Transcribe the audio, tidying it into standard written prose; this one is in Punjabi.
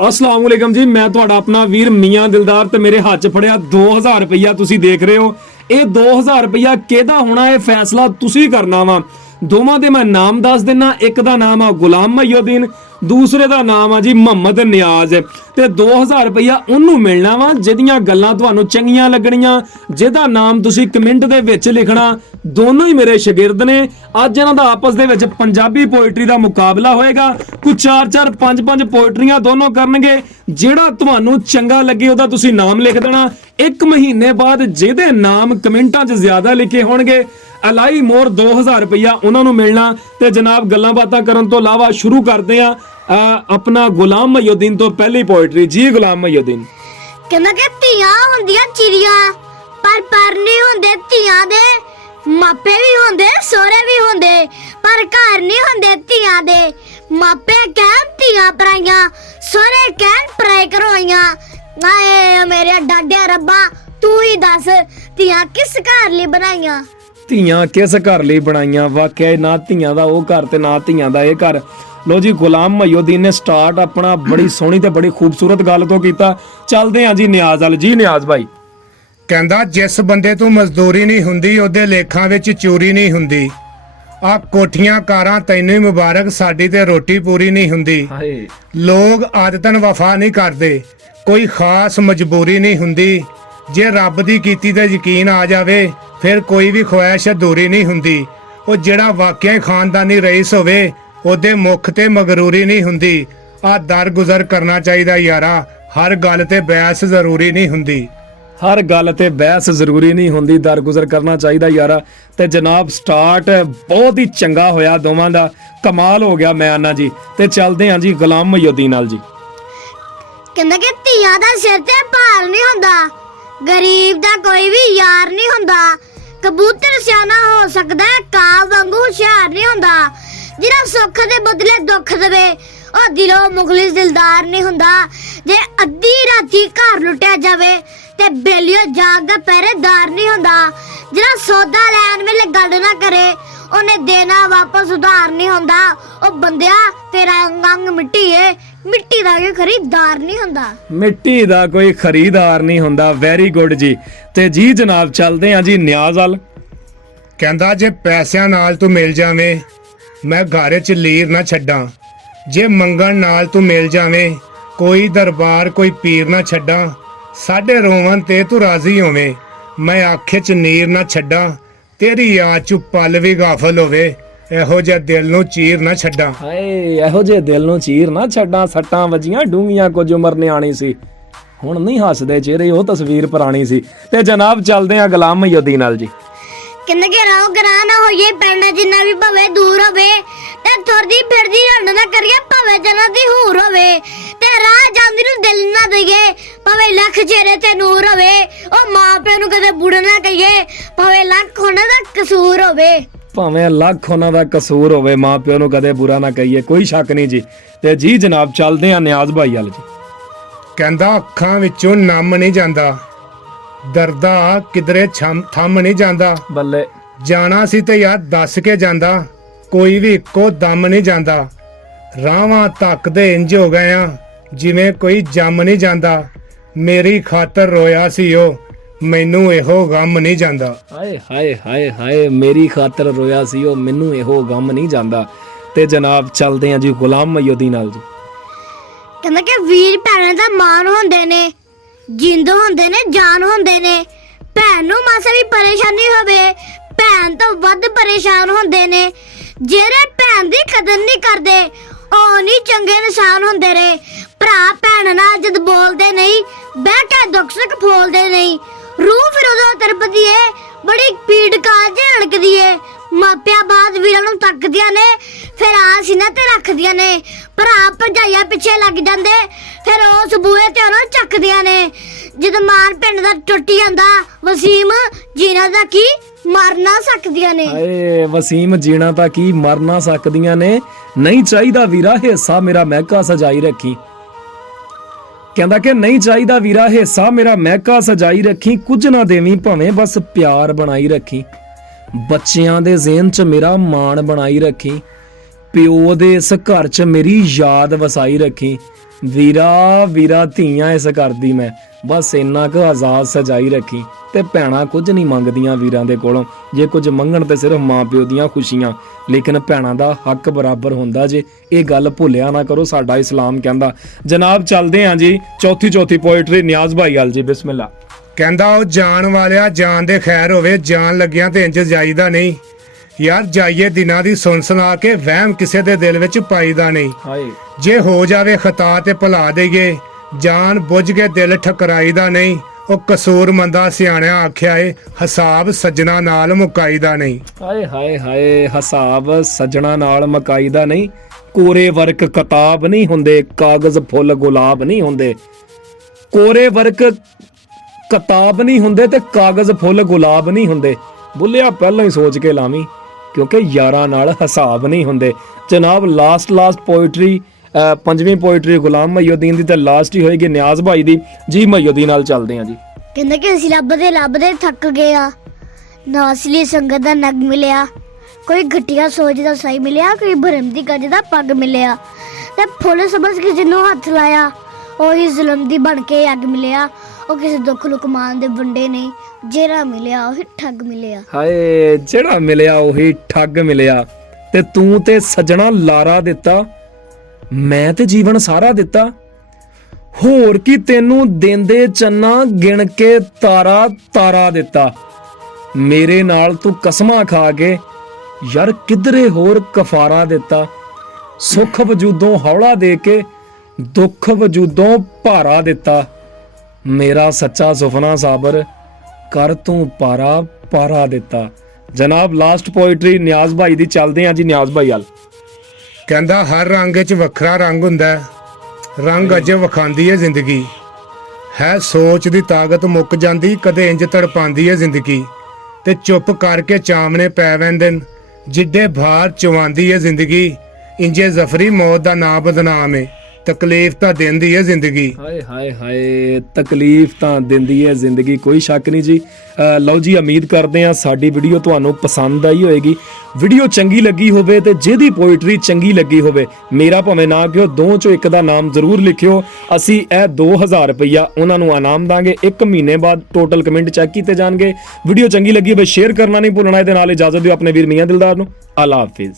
अस्सलाम वालेकुम जी, मैं ਤੁਹਾਡਾ ਆਪਣਾ ਵੀਰ ਮੀਆਂ ਦਿਲਦਾਰ ਤੇ ਮੇਰੇ ਹੱਥ 'ਚ ਫੜਿਆ 2000 ਰੁਪਇਆ। ਤੁਸੀਂ ਦੇਖ ਰਹੇ ਹੋ ਇਹ 2000 ਰੁਪਇਆ ਕਿਹਦਾ ਹੋਣਾ, ਇਹ ਫੈਸਲਾ ਤੁਸੀਂ ਕਰਨਾ ਵਾ। ਦੋਵਾਂ ਦੇ ਮੈਂ ਨਾਮ ਦੱਸ ਦਿੰਨਾ। ਇੱਕ ਦਾ ਨਾਮ ਆ ਗੁਲਾਮ ਮਈਉਦੀਨ, ਦੂਸਰੇ ਦਾ ਨਾਮ ਆ ਜੀ ਮੁਹੰਮਦ ਨਿਆਜ਼। ਤੇ 2000 ਰੁਪਇਆ ਉਹਨੂੰ ਮਿਲਣਾ ਵਾ ਜਿਹਦੀਆਂ ਗੱਲਾਂ ਤੁਹਾਨੂੰ ਚੰਗੀਆਂ ਲੱਗਣੀਆਂ, ਜਿਹਦਾ ਨਾਮ ਤੁਸੀਂ ਕਮੈਂਟ ਦੇ ਵਿੱਚ ਲਿਖਣਾ। ਦੋਨੋਂ ਹੀ ਮੇਰੇ ਸ਼ਾਗਿਰਦ ਨੇ। ਅੱਜ ਇਹਨਾਂ ਦਾ ਆਪਸ ਦੇ ਵਿੱਚ ਪੰਜਾਬੀ ਪੋਇਟਰੀ ਦਾ ਮੁਕਾਬਲਾ ਹੋਏਗਾ। ਕੁਝ 4-4 5-5 ਪੋਇਟਰੀਆਂ ਦੋਨੋਂ ਕਰਨਗੇ। ਜਿਹੜਾ ਤੁਹਾਨੂੰ ਚੰਗਾ ਲੱਗੇ ਉਹਦਾ ਤੁਸੀਂ ਨਾਮ ਲਿਖ ਦੇਣਾ। 1 ਮਹੀਨੇ ਬਾਅਦ ਜਿਹਦੇ ਨਾਮ ਕਮੈਂਟਾਂ 'ਚ ਜ਼ਿਆਦਾ ਲਿਖੇ ਹੋਣਗੇ ਅਲਾਈ ਮੋਰ 2000 ਰੁਪਇਆ ਉਹਨਾਂ ਨੂੰ ਮਿਲਣਾ। ਤੇ ਜਨਾਬ ਗੱਲਾਂ ਬਾਤਾਂ ਕਰਨ ਤੋਂ ਇਲਾਵਾ ਸ਼ੁਰੂ ਕਰਦੇ ਆ अपना गुलाम मईउद्दीन तो पहली पोएट्री। जी गुलाम मईउद्दीन कहना कि ਧੀਆਂ ਹੁੰਦੀਆਂ ਚਿੜੀਆਂ ਪਰ ਨਹੀਂ ਹੁੰਦੇ ਧੀਆਂ ਦੇ, ਮਾਪੇ ਵੀ ਹੁੰਦੇ ਸੋਹਰੇ ਵੀ ਹੁੰਦੇ ਪਰ ਘਰ ਨਹੀਂ ਹੁੰਦੇ ਧੀਆਂ ਦੇ। ਮਾਪੇ ਕਹਿਣ ਧੀਆਂ ਪਰਾਈਆਂ, ਸੋਹਰੇ ਕਹਿਣ ਪਰਾਏ ਕਰਵਾਈਆਂ। ਆਏ ਮੇਰੇ ਡਾਡਿਆ ਰੱਬਾ ਤੂੰ ਹੀ ਦੱਸ ਧੀਆਂ ਕਿਸ ਘਰ ਲਈ ਬਣਾਈਆਂ। ਧੀਆਂ ਕਿਸ ਘਰ ਲਈ ਬਣਾਈਆਂ? ਵਾਕਿਆ ਨਾ ਧੀਆਂ ਦਾ ਉਹ ਘਰ ਤੇ ਨਾ ਧੀਆਂ ਦਾ ਇਹ ਘਰ। लो जी गुलाम मईउद्दीन ने स्टार्ट अपना बड़ी सोहनी ते बड़ी खूबसूरत गल तो कीता। चलदे हां जी नियाज वाल। जी नियाज भाई ਕਹਿੰਦਾ ਜਿਸ ਬੰਦੇ ਤੋਂ ਮਜ਼ਦੂਰੀ ਨਹੀਂ ਹੁੰਦੀ ਉਹਦੇ ਲੇਖਾਂ ਵਿੱਚ ਚੋਰੀ ਨਹੀਂ ਹੁੰਦੀ। ਆ ਕੋਠੀਆਂ ਕਾਰਾਂ ਤੈਨੂੰ ਹੀ ਮੁਬਾਰਕ, ਸਾਡੀ ਤੇ ਰੋਟੀ ਪੂਰੀ ਨਹੀਂ ਹੁੰਦੀ। ਲੋਕ ਆਦਤਨ ਵਫਾ ਨਹੀਂ ਕਰਦੇ, ਕੋਈ ਖਾਸ ਮਜਬੂਰੀ ਨਹੀਂ ਹੁੰਦੀ। ਜੇ ਰੱਬ ਦੀ ਕੀਤੀ ਤੇ ਯਕੀਨ ਆ ਜਾਵੇ ਫਿਰ ਕੋਈ ਵੀ ਖੁਆਇਸ਼ ਅਧੂਰੀ ਨਹੀਂ ਹੁੰਦੀ। ਉਹ ਜਿਹੜਾ ਵਾਕਿਆ ਹੀ ਖਾਨਦਾਨੀ ਰਈਸ ਹੋਵੇ ਉਹਦੇ ਮੁਖ ਤੇ ਮਗਰੂਰੀ ਨਹੀਂ ਹੁੰਦੀ। ਆ ਦਰ ਗੁਜ਼ਰ ਕਰਨਾ ਚਾਹੀਦਾ ਯਾਰਾ, ਹਰ ਗੱਲ ਤੇ ਬਹਿਸ ਜ਼ਰੂਰੀ ਨਹੀਂ ਹੁੰਦੀ। हर गल ते बहस जरूरी नहीं होंदी, दरगुजर करना चाहिए यारा। ते जनाब स्टार्ट बहुत ही चंगा होया, दोवां दा कमाल हो गया। मैं आना जी ते चलदे हां जी गुलाम मईउद्दीन नाल। जी ਕਹਿੰਦਾ ਕਿ ਧੀਆਂ ਦਾ ਸਿਰ ਤੇ ਭਾਰ ਨਹੀਂ ਹੁੰਦਾ, ਗਰੀਬ ਦਾ ਕੋਈ ਵੀ ਯਾਰ ਨਹੀਂ ਹੁੰਦਾ। ਕਬੂਤਰ ਸਿਆਣਾ ਹੋ ਸਕਦਾ ਹੈ, ਕਾਂ ਵਾਂਗੂ ਹੁਸ਼ਿਆਰ ਨਹੀਂ ਹੁੰਦਾ। ਜਿਹੜਾ ਸੁੱਖ ਦੇ ਬਦਲੇ ਦੁੱਖ ਦੇਵੇ ਉਹ ਦਿਲੋਂ ਮੁਖਲਿਸ ਦਿਲਦਾਰ ਨਹੀਂ ਹੁੰਦਾ। ਜੇ ਅੱਧੀ ਰਾਤੀ ਘਰ ਲੁੱਟਿਆ ਜਾਵੇ ਤੇ ਬੇਲੀਓ ਜਾਗ ਦਾ ਪਹਿਰੇਦਾਰ ਨਹੀਂ ਹੁੰਦਾ। ਜਿਹੜਾ ਸੌਦਾ ਲੈਣ ਵੇਲੇ ਗੱਲ ਨਾ ਕਰੇ ਉਹਨੇ ਦੇਣਾ ਵਾਪਸ ਉਧਾਰ ਨਹੀਂ ਹੁੰਦਾ। ਉਹ ਬੰਦਿਆ ਤੇਰਾ ਅੰਗ ਮਿੱਟੀ ਏ, ਮਿੱਟੀ ਦਾ ਕੋਈ ਖਰੀਦਦਾਰ ਨਹੀਂ ਹੁੰਦਾ। मिट्टी दा कोई खरीदार नहीं हुंदा। वेरी गुड जी। ते जी जनाब चलदे हां जी नियाज वाल। ਕਹਿੰਦਾ ਜੇ ਪੈਸਿਆਂ ਨਾਲ ਤੂੰ ਮਿਲ ਜਾਵੇਂ ਮੈਂ ਘਰ 'ਚ ਲੀਰ ਨਾ ਛੱਡਾਂ। ਜੇ ਮੰਗਣ ਨਾਲ ਤੂੰ ਮਿਲ ਜਾਵੇਂ ਕੋਈ ਦਰਬਾਰ ਕੋਈ ਪੀਰ ਨਾ ਛੱਡਾਂ। ਸਾਡੇ ਰੋਵਨ ਤੇ ਤੂੰ ਰਾਜ਼ੀ ਹੋਵੇਂ ਮੈਂ ਆਖੇ 'ਚ ਨੀਰ ਨਾ ਛੱਡਾਂ। ਤੇਰੀ ਯਾਦ 'ਚ ਪਲ ਵੀ ਗਾਫਲ ਹੋਵੇ ਇਹੋ ਜਿਹਾ ਦਿਲ ਨੂੰ ਚੀਰ ਨਾ ਛੱਡਾਂ। ਹਾਏ ਇਹੋ ਜਿਹੇ ਦਿਲ ਨੂੰ ਚੀਰ ਨਾ ਛੱਡਾਂ। ਸੱਟਾਂ ਵੱਜੀਆਂ ਡੂੰਘੀਆਂ ਕੁਝ ਉਮਰ ਨਿਆਣੀ ਸੀ, ਹੁਣ ਨਹੀਂ ਹੱਸਦੇ ਚਿਹਰੇ ਉਹ ਤਸਵੀਰ ਪੁਰਾਣੀ ਸੀ। ਤੇ ਜਨਾਬ ਚੱਲਦੇ ਆ ਗੁਲਾਮ ਮਈਉਦੀਨ ਨਾਲ। ਜੀ ਕਿੰਨੇ ਕੇ ਰਾਹ ਗਰਾ ਨਾ ਹੋਈਏ ਪੈਣਾ ਜਿੰਨਾ ਵੀ ਭਵੇ ਦੂਰ ਹੋਵੇ ਤੇ ਤੁਰਦੀ ਫਿਰਦੀ ਰੰਡ ਨਾ ਕਰੀਏ ਭਵੇ ਜਨਾਂ ਦੀ ਹੂਰ ਹੋਵੇ ਤੇ ਰਾਹ ਜਾਂਦੀ ਨੂੰ ਦਿਲ ਨਾ ਦਈਏ ਭਵੇ ਲੱਖ ਚਿਹਰੇ ਤੇ ਨੂਰ ਹੋਵੇ। ਉਹ ਮਾਂ ਪਿਓ ਨੂੰ ਕਦੇ ਬੁੜਾ ਨਾ ਕਹੀਏ ਭਵੇ ਲੱਖ ਉਹਨਾਂ ਦਾ ਕਸੂਰ ਹੋਵੇ। ਭਾਵੇਂ ਲੱਖ ਉਹਨਾਂ ਦਾ ਕਸੂਰ ਹੋਵੇ, ਮਾਂ ਪਿਓ ਨੂੰ ਕਦੇ ਬੁਰਾ ਨਾ ਕਹੀਏ, ਕੋਈ ਸ਼ੱਕ ਨਹੀਂ ਜੀ। ਤੇ ਜੀ ਜਨਾਬ ਚੱਲਦੇ ਆ ਨਿਆਜ਼ ਭਾਈ ਵਾਲ। ਜੀ ਕਹਿੰਦਾ ਅੱਖਾਂ ਵਿੱਚੋਂ ਨਮ ਨਹੀਂ ਜਾਂਦਾ, ਦਰਦਾ ਕਿਧਰੇ ਥੰਮ ਨਹੀਂ ਜਾਂਦਾ। ਬੱਲੇ ਜਾਣਾ ਸੀ ਤੇ ਯਾਰ ਦੱਸ ਕੇ ਜਾਂਦਾ, ਕੋਈ ਵੀ ਇੱਕੋ ਦਮ ਨਹੀਂ ਜਾਂਦਾ। ਰਾਹਾਂ ਤੱਕ ਦੇ ਇੰਜ ਹੋ ਗਏ ਆ ਜਿਵੇਂ ਕੋਈ ਜੰਮ ਨਹੀਂ ਜਾਂਦਾ। ਮੇਰੀ ਖਾਤਰ ਰੋਇਆ ਸੀ ਉਹ, ਮੈਨੂੰ ਇਹੋ ਗਮ ਨਹੀਂ ਜਾਂਦਾ। ਹਾਏ ਹਾਏ ਹਾਏ ਹਾਏ ਮੇਰੀ ਖਾਤਰ ਰੋਇਆ ਸੀ ਉਹ, ਮੈਨੂੰ ਇਹੋ ਗਮ ਨਹੀਂ ਜਾਂਦਾ। ਤੇ ਜਨਾਬ ਚੱਲਦੇ ਆ ਜੀ ਗੁਲਾਮ ਮਈਉਦੀਨ ਨਾਲ। ਜੀ ਕਹਿੰਦਾ ਕਿ ਵੀਰ ਭੈਣਾਂ ਦਾ ਮਾਣ ਹੁੰਦੇ ਨੇ, ਜਿੰਦ ਹੁੰਦੇ ਨੇ, ਜਾਨ ਹੁੰਦੇ ਨੇ। ਭੈਣ ਨੂੰ ਮਾਸਾ ਵੀ ਪਰੇਸ਼ਾਨੀ ਹੋਵੇ ਭੈਣ ਤੋਂ ਵੱਧ ਪਰੇਸ਼ਾਨ ਹੁੰਦੇ ਨੇ। ਜਿਹੜੇ ਭੈਣ ਦੀ ਕਦਰ ਨਹੀਂ ਕਰਦੇ ਉਹ ਨਹੀਂ ਚੰਗੇ ਇਨਸਾਨ ਹੁੰਦੇ ਰੇ। ਭਰਾ ਭੈਣ ਨਾਲ ਜਦ ਬੋਲਦੇ ਨਹੀਂ ਬਹਿ ਕੇ ਦੁੱਖ ਸੁੱਖ ਫੋਲਦੇ ਨਹੀਂ। ਰੂਹ ਫਿਰ ਉਦੋਂ ਤਰਪਦੀ ਏ, ਬੜੀ ਪੀੜ ਕਾਲਜੇ ਅੜਕਦੀ ਏ। ਮਾਪਿਆਂ ਬਾਅਦ ਵੀਰਾਂ ਨੂੰ ਤੱਕਦੀਆਂ ਨੇ ਫਿਰ ਆਸ ਇਹਨਾਂ ਤੇ ਰੱਖਦੀਆਂ ਨੇ। ਭਰਾ ਭਰਜਾਈਆਂ ਪਿੱਛੇ ਲੱਗ ਜਾਂਦੇ ਫਿਰ ਉਸ ਬੂਹੇ ਤੇ ਉਹਨੂੰ ਚੱਕਦੀਆਂ ਨੇ। ਜਦ ਮਾਨ ਪਿੰਡ ਦਾ ਟੁੱਟ ਜਾਂਦਾ ਵਸੀਮ ਜੀਣਾ ਦਾ ਕੀ ਮਰ ਨਾ ਸਕਦੀਆਂ ਨੇ। ਹਾਏ ਵਸੀਮ ਜੀਣਾ ਤਾਂ ਕੀ ਮਰ ਨਾ ਸਕਦੀਆਂ ਨੇ। ਨਹੀਂ ਚਾਹੀਦਾ ਵੀਰਾ ਹਿੱਸਾ ਮੇਰਾ ਮਹਿਕਾ ਸਜਾਈ ਰੱਖੀ। ਕਹਿੰਦਾ ਕਿ ਨਹੀਂ ਚਾਹੀਦਾ ਵੀਰਾ ਹਿੱਸਾ ਮੇਰਾ ਮਹਿਕਾ ਸਜਾਈ ਰੱਖੀ। ਕੁਝ ਨਾ ਦੇਵੀਂ ਭਾਵੇਂ ਬਸ ਪਿਆਰ ਬਣਾਈ ਰੱਖੀ। ਬੱਚਿਆਂ ਦੇ ਜ਼ਿਹਨ 'ਚ ਮੇਰਾ ਮਾਣ ਬਣਾਈ ਰੱਖੀ। ਪਿਓ ਦੇ ਇਸ ਘਰ 'ਚ ਮੇਰੀ ਯਾਦ ਵਸਾਈ ਰੱਖੀ। ਵੀਰਾ ਧੀਆਂ ਇਸ ਕਰਦੀ ਮੈਂ ਬਸ ਇੰਨਾ ਕੁ ਆਜ਼ਾਦ ਸਜਾਈ ਰੱਖੀ ਤੇ ਭੈਣਾਂ ਕੁਝ ਨਹੀਂ ਮੰਗਦੀਆਂ ਵੀਰਾਂ ਦੇ ਕੋਲੋਂ। ਜੇ ਕੁਝ ਮੰਗਣ ਤੇ ਸਿਰਫ ਮਾਪਿਓ ਦੀਆਂ ਖੁਸ਼ੀਆਂ, ਲੇਕਿਨ ਭੈਣਾਂ ਦਾ ਹੱਕ ਬਰਾਬਰ ਹੁੰਦਾ ਜੇ। ਇਹ ਗੱਲ ਭੁੱਲਿਆ ਨਾ ਕਰੋ, ਸਾਡਾ ਇਸਲਾਮ ਕਹਿੰਦਾ। ਜਨਾਬ ਚੱਲਦੇ ਹਾਂ ਜੀ, ਚੌਥੀ ਪੋਇਟਰੀ ਨਿਆਜ਼ ਭਾਈ ਵਾਲ ਜੀ, ਬਿਸਮਿਲ੍ਲਾ। ਕਹਿੰਦਾ ਉਹ ਜਾਣ ਵਾਲਿਆ ਜਾਨ ਦੇ ਖੈਰ ਹੋਵੇ, ਜਾਣ ਲੱਗਿਆਂ ਤੇ ਇੰਜ ਜਾਈਦਾ ਨਹੀਂ ਯਾਰ। ਜਾਈਏ ਦਿਨਾਂ ਦੀ ਸੁਣ ਸੁਣਾ ਕੇ, ਵਹਿਮ ਕਿਸੇ ਦੇ ਦਿਲ ਵਿੱਚ ਪਾਈਦਾ ਨਹੀਂ। ਹਾਏ ਜੇ ਹੋ ਜਾਵੇ ਖਤਾ ਤੇ ਭੁਲਾ ਦੇਈਏ, ਜਾਨ ਬੁੱਝ ਕੇ ਦਿਲ ਠਕਰਾਈਦਾ ਨਹੀਂ। ਉਹ ਕਸੂਰ ਮੰਦਾ ਸਿਆਣਿਆ ਆਖਿਆ ਏ, ਹਿਸਾਬ ਸੱਜਣਾ ਨਾਲ ਮੁਕਾਈਦਾ ਨਹੀਂ। ਹਾਏ ਹਿਸਾਬ ਸੱਜਣਾ ਨਾਲ ਮੁਕਾਈਦਾ ਨਹੀਂ। ਕੋਰੇ ਵਰਕ ਕਿਤਾਬ ਨਹੀਂ ਹੁੰਦੇ, ਕਾਗਜ਼ ਫੁੱਲ ਗੁਲਾਬ ਨਹੀਂ ਹੁੰਦੇ। ਕੋਰੇ ਵਰਕ ਕਿਤਾਬ ਨਹੀਂ ਹੁੰਦੇ ਤੇ ਕਾਗਜ਼ ਫੁੱਲ ਗੁਲਾਬ ਨਹੀਂ ਹੁੰਦੇ। ਬੁੱਲਿਆ ਪਹਿਲਾਂ ਹੀ ਸੋਚ ਕੇ ਲਾਵੀਂ, ਕਿਉਂਕਿ ਯਾਰਾਂ ਨਾਲ ਹਿਸਾਬ ਨਹੀਂ ਹੁੰਦੇ। ਜਨਾਬ ਲਾਸਟ ਪੋਇਟਰੀ, ਪੰਜਵੀਂ ਪੋਇਟਰੀ ਗੁਲਾਮ ਮਹੀਉਦੀਨ ਦੀ ਤੇ ਲਾਸਟ ਹੀ ਹੋਏਗੀ ਨਿਆਜ਼ ਭਾਈ ਦੀ ਜੀ। ਮਹੀਉਦੀਨ ਨਾਲ ਚੱਲਦੇ ਹਾਂ ਜੀ। ਕਹਿੰਦਾ ਕਿ ਅਸੀਂ ਲੱਭਦੇ ਥੱਕ ਗਏ ਆ, ਨਾ ਅਸਲੀ ਸੰਗਤ ਦਾ ਨਗ ਮਿਲਿਆ। ਕੋਈ ਘਟੀਆ ਸੋਚ ਦਾ ਸਹੀ ਮਿਲਿਆ, ਕੋਈ ਭਰਮ ਦੀ ਗੱਜ ਦਾ ਪੱਗ ਮਿਲਿਆ। ਤੇ ਫੁੱਲ ਸਮਝ ਕੇ ਜਿਹਨੂੰ ਹੱਥ ਲਾਇਆ, ਉਹੀ ਜ਼ੁਲਮ ਦੀ ਬਣ ਕੇ ਅੱਗ ਮਿਲਿਆ। ਉਹ ਕਿਸੇ ਦੁੱਖ ਲੁਕਮਾਨ ਦੇ ਵੰਡੇ ਨਹੀਂ, ਜਿਹੜਾ ਮਿਲਿਆ ਉਹੀ ਠੱਗ ਮਿਲਿਆ। ਹਾਏ ਜਿਹੜਾ ਮਿਲਿਆ ਉਹੀ ਠੱਗ ਮਿਲਿਆ। ਤੇ ਤੂੰ ਤੇ ਸੱਜਣਾ ਲਾਰਾ ਦਿੱਤਾ, ਮੈਂ ਤੇ ਜੀਵਨ ਸਾਰਾ ਦਿੱਤਾ। ਹੋਰ ਕੀ ਤੈਨੂੰ ਦੇਂਦੇ ਚੰਨਾ ਗਿਣ ਕੇ ਤਾਰਾ ਦਿੱਤਾ। ਮੇਰੇ ਨਾਲ ਤੂੰ ਕਸਮਾਂ ਖਾ ਕੇ ਯਾਰ ਕਿਧਰੇ ਹੋਰ ਕਫਾਰਾ ਦਿੱਤਾ। ਸੁੱਖ ਵਜੂਦੋਂ ਹੌਲਾ ਦੇ ਕੇ ਦੁੱਖ ਵਜੂਦੋਂ ਭਾਰਾ ਦਿੱਤਾ। ਮੇਰਾ ਸੱਚਾ ਸੁਫਨਾ ਸਾਬਰ ਕਰ ਤੂੰ ਪਾਰਾ ਦਿੱਤਾ। ਜਨਾਬ ਲਾਸਟ ਪੋਇਟਰੀ ਨਿਆਜ਼ ਭਾਈ ਦੀ ਚੱਲਦੇ ਹਾਂ ਜੀ। ਨਿਆਜ਼ ਭਾਈ ਵਾਲ ਕਹਿੰਦਾ ਹਰ ਰੰਗ ਵਿੱਚ ਵੱਖਰਾ ਰੰਗ ਹੁੰਦਾ ਹੈ, ਰੰਗ ਅਜੇ ਵਿਖਾਉਂਦੀ ਹੈ ਜ਼ਿੰਦਗੀ। ਹੈ ਸੋਚ ਦੀ ਤਾਕਤ ਮੁੱਕ ਜਾਂਦੀ, ਕਦੇ ਇੰਜ ਤੜਪਾਉਂਦੀ ਹੈ ਜ਼ਿੰਦਗੀ। ਤੇ ਚੁੱਪ ਕਰਕੇ ਚਾਮਣੇ ਪੈ ਵੈਂਦੇ ਨੇ, ਜਿੱਡੇ ਭਾਰ ਚਵਾਉਂਦੀ ਹੈ ਜ਼ਿੰਦਗੀ। ਇੰਜੇ ਜ਼ਫਰੀ ਮੌਤ ਦਾ ਨਾਂ ਬਦਨਾਮ ਹੈ, ਤਕਲੀਫ ਤਾਂ ਦਿੰਦੀ ਹੈ ਜ਼ਿੰਦਗੀ। ਹਾਏ ਤਕਲੀਫ ਤਾਂ ਦਿੰਦੀ ਹੈ ਜ਼ਿੰਦਗੀ, ਕੋਈ ਸ਼ੱਕ ਨਹੀਂ ਜੀ। ਲਓ ਜੀ, ਉਮੀਦ ਕਰਦੇ ਹਾਂ ਸਾਡੀ ਵੀਡੀਓ ਤੁਹਾਨੂੰ ਪਸੰਦ ਆਈ ਹੋਏਗੀ। ਵੀਡੀਓ ਚੰਗੀ ਲੱਗੀ ਹੋਵੇ ਤੇ ਜਿਹਦੀ ਪੋਇਟਰੀ ਚੰਗੀ ਲੱਗੀ ਹੋਵੇ, ਮੇਰਾ ਭਾਵੇਂ ਨਾ ਕਿਉਂ, ਦੋ ਚੋਂ ਇੱਕ ਦਾ ਨਾਮ ਜ਼ਰੂਰ ਲਿਖਿਓ। ਅਸੀਂ ਇਹ 2000 ਰੁਪਈਆ ਉਹਨਾਂ ਨੂੰ ਇਨਾਮ ਦਾਂਗੇ। 1 ਮਹੀਨੇ ਬਾਅਦ ਟੋਟਲ ਕਮੈਂਟ ਚੈੱਕ ਕੀਤੇ ਜਾਣਗੇ। ਵੀਡੀਓ ਚੰਗੀ ਲੱਗੀ ਹੋਵੇ ਸ਼ੇਅਰ ਕਰਨਾ ਨਹੀਂ ਭੁੱਲਣਾ। ਇਹਦੇ ਨਾਲ ਇਜਾਜ਼ਤ ਦਿਓ ਆਪਣੇ ਵੀਰ ਮੀਆਂ ਦਿਲਦਾਰ ਨੂੰ। ਅੱਲਾ ਹਾਫਿਜ਼।